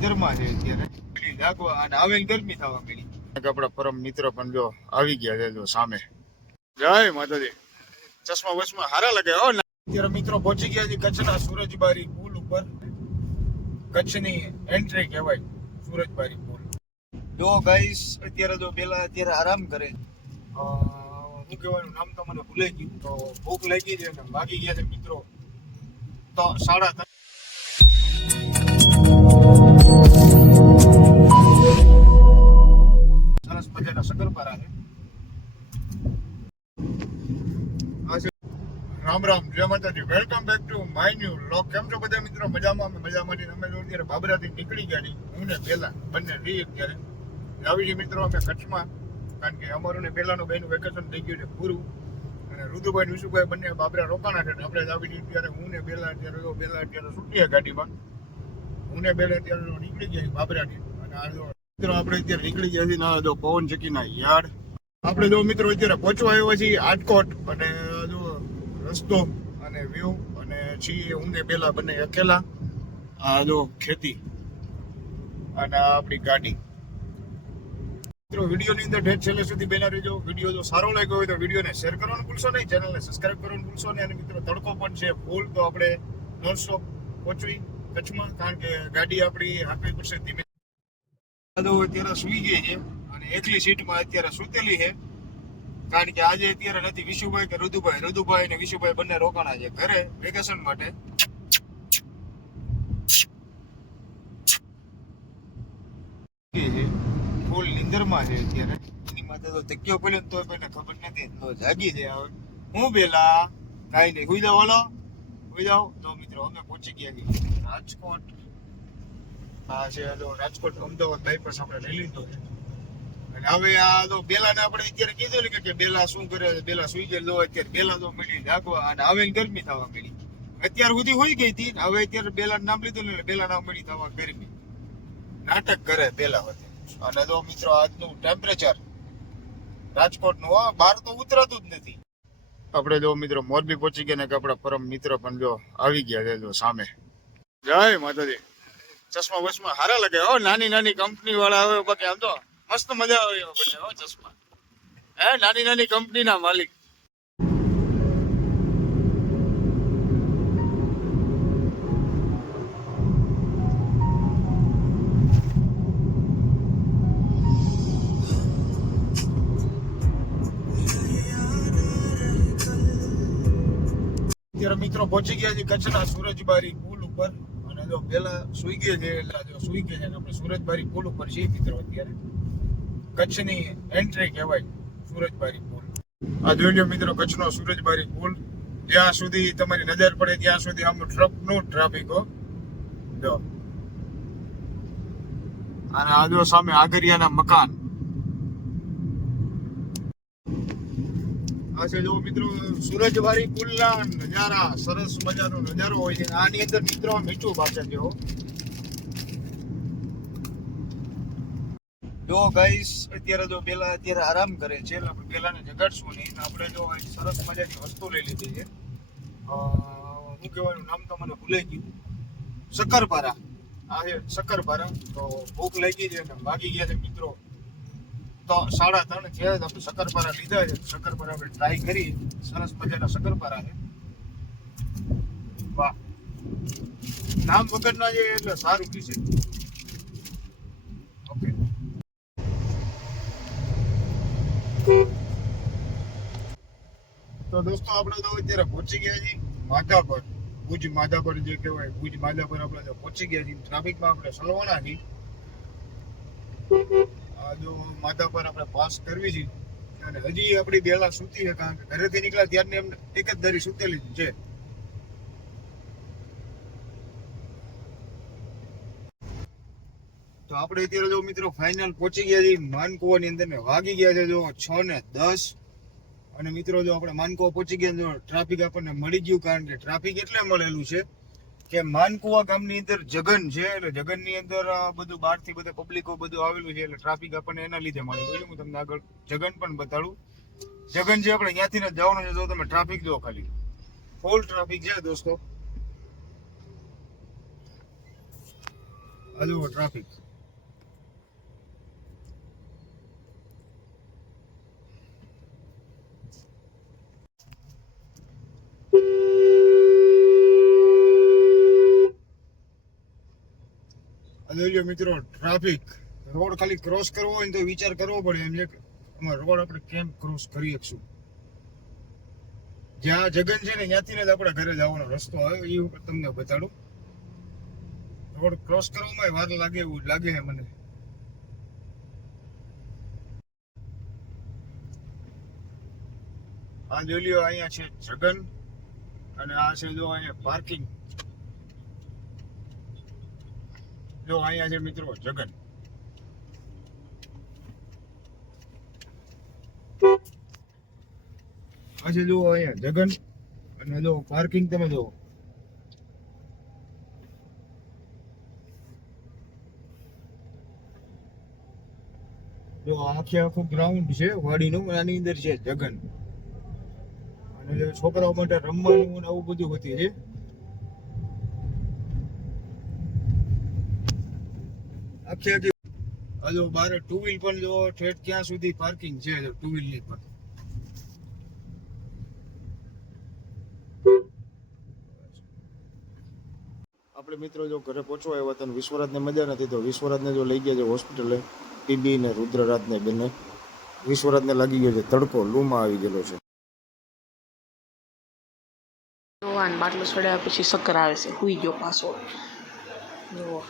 નિંદરમાં છે અત્યારે જાગવા અને આવેલ ગરમી થવા મળી. આપણા પરમ મિત્ર પણ જો આવી ગયા છે જો સામે. જય માતાજી. ચશ્મા વચમાં હારા લાગે હો. અત્યારે મિત્રો પહોંચી ગયા છે કચ્છના સુરજબારી પુલ ઉપર. કચ્છની એન્ટ્રી કહેવાય સુરજબારી પુલ. જો ગાઈસ અત્યારે જો પેલા અત્યારે આરામ કરે. શું કહેવાનું નામ તો મને ભૂલાઈ ગયું. તો ભૂખ લાગી છે ને વાગી ગયા છે મિત્રો તો 3:30. સરસ મજાના શકરપારા છે. રામ રામ, જય માતાજી. Welcome back to my new vlog. કેમ છો બધા મિત્રો? મજામાં? અમે મજામાં. અમે અત્યારે બાબરાથી નીકળી ગયા હું ને પેલા બંને રહીએ અત્યારે આવી છીએ મિત્રો અમે કચ્છમાં. કારણ કે અમારું ને પેલાનું બેનું વેકેશન થઈ ગયું છે પૂરું. અને ઋતુભાઈ વિશુભાઈ બંને બાબરા રોકાણા છે. આપણે આવી છીએ ત્યારે હું ને પેલા અત્યારે છૂટીએ ગાડીમાં. હું ને પેલા અત્યારે નીકળી ગયા બાબરાથી. અને આ જો મિત્રો આપણે અત્યારે નીકળી ગયા છીએ ના જો પવન ચક્કીના યાર્ડ. આપણે જો મિત્રો અત્યારે પહોંચવા આવ્યા છીએ રાજકોટ. અને જો રસ્તો અને વ્યૂ અને છીએ હું ને પેલા બંને અકેલા. આ જો ખેતી અને આપણી ગાડી. મિત્રો વિડીયોની અંદર ઠેઠ છેલ્લે સુધી બેના રહેજો. વિડીયો જો સારો લાગ્યો હોય તો વિડીયોને શેર કરવાનું ભૂલશો નહીં, ચેનલને સબસ્ક્રાઇબ કરવાનું ભૂલશો નહીં. અને મિત્રો તડકો પણ છે ફૂલ, તો આપણે નોનસ્ટોપ પહોંચવી કચ્છમાં. કારણ કે ગાડી આપણી હાંકવી પડશે ધીમે. અત્યારે સુઈ ગઈ છે અને એકલી સીટમાં અત્યારે સૂતેલી છે. કારણ કે આજે અત્યારે નથી વિશુભાઈ કે ઋતુભાઈ અને વિશુભાઈ બંને રોકાણા છે ઘરે વેકેશન માટે. ફૂલ નિંદરમાં છે અત્યારે. એની માથે તો તકિયો પડ્યો તો કોઈને ખબર નથી. તો જાગી છે હવે. હું પેલા કાંઈ નહીં, સુઈ જાઓ. ઓલો સુઈ જાઓ. તો મિત્રો અમે પહોંચી ગયા છીએ રાજકોટ. આ છે રાજકોટ અમદાવાદ બાયપાસ આપણે લઈ લીધો છે. અને હવે આ તો બેલાને આપણે અત્યારે કીધું ને કે બેલા શું કરે છે. બેલા સુઈ ગયેલો અત્યારે. બેલા તો મળી જાગવા અને આવેલ ગરમી થવા મળી. અત્યાર સુધી હોઈ ગઈ હતી. હવે અત્યારે બેલાનું નામ લીધું ને બેલા નામ મળી થવા ગરમી. નાટક કરે પેલા વખતે. અને તો મિત્રો આજનું ટેમ્પરેચર રાજકોટનું બહાર તો ઉતરાતું જ નથી. આપણે જો મિત્રો મોરબી પહોંચી ગયા ને કે આપણા પરમ મિત્ર પણ જો આવી ગયા છે જો સામે. જય માતાજી. ચશ્મા વચમાં હારા લાગે હો. નાની નાની કંપની વાળા આવે બાકી આમ તો મસ્ત મજા આવે બને હો ચશ્મા. નાની નાની કંપનીના માલિક. અત્યારે મિત્રો પહોંચી ગયા છે કચ્છના સુરજબારી પુલ ઉપર. અને જો પેલા સુઈ ગયા છે એટલે જો સુઈ ગયા છે આપણે સુરજબારી પુલ ઉપર છીએ મિત્રો અત્યારે. કચ્છની એન્ટ્રી કહેવાય સુરજબારી પુલ. આ જોઈ લો મિત્રો કચ્છનો સુરજબારી પુલ. જ્યાં સુધી તમારી નજર પડે ત્યાં સુધી આમ ટ્રકનું ટ્રાફિક હો. જો અને આ જો સામે આગરિયાના મકાન. આ છે જો મિત્રો સુરજબારી પુલના નજારા. સરસ મજાનો નજારો હોય છે. આની અંદર મિત્રો મીઠું ભાષા જેવો. જો ગાઈસ અત્યારે જો પેલા અત્યારે આરામ કરે છે. આપણે પેલાને જગાડશું નહીં. આપણે જો સરસ મજાની વસ્તુ લઈ લીધી છે. શું કહેવાનું નામ તો મને ભૂલાઈ ગયું. શકરપારા. આ છે શકરપારા. તો ભૂખ લાગી છે ને વાગી ગયા છે મિત્રો તો 3:30 થયા. આપણે શકરપારા લીધા છે. શકરપારા આપણે ટ્રાય કરી. સરસ મજાના શકરપારા છે. વાહ, નામ વગરના છે એટલે સારું છે. ઓકે તો દોસ્તો આપણે તો અત્યારે પહોંચી ગયા છીએ માધાપર. ભુજ માધાપર જે કહેવાય ભુજ માધાપર આપણે પહોંચી ગયા છીએ. ટ્રાફિકમાં આપણે સલવાણા છીએ. આ જો માધાપર આપણે પાસ કરવી છે. અને હજી આપણી બેલા સૂતી છે. કારણ કે ઘરેથી નીકળ્યા ત્યારને એમને એક જ ધારી સૂતેલી છે. તો આપણે અત્યારે જો મિત્રો ફાઇનલ પહોંચી ગયા છીએ માનકુવાની અંદર ને વાગી ગયા છે જો 6:10. અને મિત્રો જો આપણે માનકુવા પહોંચી ગયા જો ટ્રાફિક આપણને મળી ગયું. કારણ કે ટ્રાફિક એટલે મળેલું છે કે માનકુવા ગામની અંદર જગન છે. એટલે જગનની અંદર બધું બહારથી બધા પબ્લિકો બધું આવેલું છે. એટલે ટ્રાફિક આપણને એના લીધે મળેલું છે. હું તમને આગળ જગન પણ બતાડું. જગન છે આપણે ત્યાંથી જ જવાનું છે. જો તમે ટ્રાફિક જો ખાલી ફૂલ ટ્રાફિક છે દોસ્તો. હજુ ટ્રાફિક. હજુ મિત્રો ટ્રાફિક. રોડ ખાલી ક્રોસ કરવો હોય ને તો વિચાર કરવો પડે એમ છે કે અમારો રોડ આપણે કેમ ક્રોસ કરી શકશું. જ્યાં જગન છે ને ત્યાંથી જ આપણે ઘરે જવાનો રસ્તો આવે એ ઉપર તમને બતાડું. રોડ ક્રોસ કરવામાં વાર લાગે એવું લાગે છે મને. આ જોઈ લ્યો, અહીંયા છે જગન અને આ છે જો અહીંયા પાર્કિંગ. જો અહીંયા છે મિત્રો જગન. આ છે જો અહીંયા જગન અને જો પાર્કિંગ તમે જો. જો આખે આખું ગ્રાઉન્ડ છે વાડીનું, આની અંદર છે જગન. અને જો છોકરાઓ માટે રમવાનું આવું બધું હોતી છે. આખી આખી આ જો બારે ટુ વ્હીલ પણ જો ઠેઠ ક્યાં સુધી પાર્કિંગ છે ટુ વ્હીલ ની પણ. આપણે મિત્રો જો ઘરે પહોંચવા આવ્યા હતા, વિશ્વરાજને મજા નથી તો વિશ્વરાજને જો લઈ ગયા છે હોસ્પિટલે. ટીબી ને રુદ્રરાજને બંને. વિશ્વરાજને લાગી ગયો છે તડકો, લૂમાં આવી ગયેલો છે. બાટલો ચડાવ્યા પછી ચક્કર આવે છે, હુઈ ગયો પાછો. જુઓ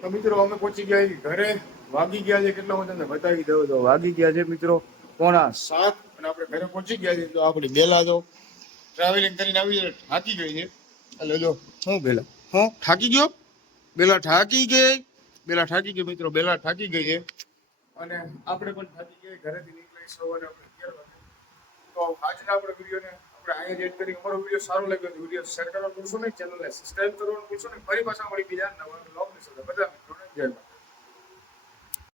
તો મિત્રો અમે પહોંચી ગયા ઘરે. વાગી ગયા છે કેટલા, હું તમને બતાવી દઉં તો વાગી ગયા છે મિત્રો 6:45 અને આપણે ઘરે પહોંચી ગયા છે. તો આપણી બેલા તો ટ્રાવેલિંગ કરીને આવી થાકી ગઈ છે. એટલે જો હું બેલા થાકી ગયો. બેલા થાકી ગઈ. બેલા થાકી ગઈ મિત્રો, બેલા થાકી ગઈ છે અને આપણે પણ થાકી ગઈ. ઘરેથી નીકળી સવારે આપણે 11 વાગે. તો આજના આપણે વિડીયોને આપણે અહીંયા જ એડ કરી. અમારો વિડીયો સારો લાગ્યો તો વિડીયો શેર કરવાનું ભૂલશો નહીં, ચેનલને સબસ્ક્રાઇબ કરવાનું ભૂલશો નહીં. ફરી પાછા મળી બીજા નવા બ્લોગની સાથે. બધા મિત્રોને જય માતા.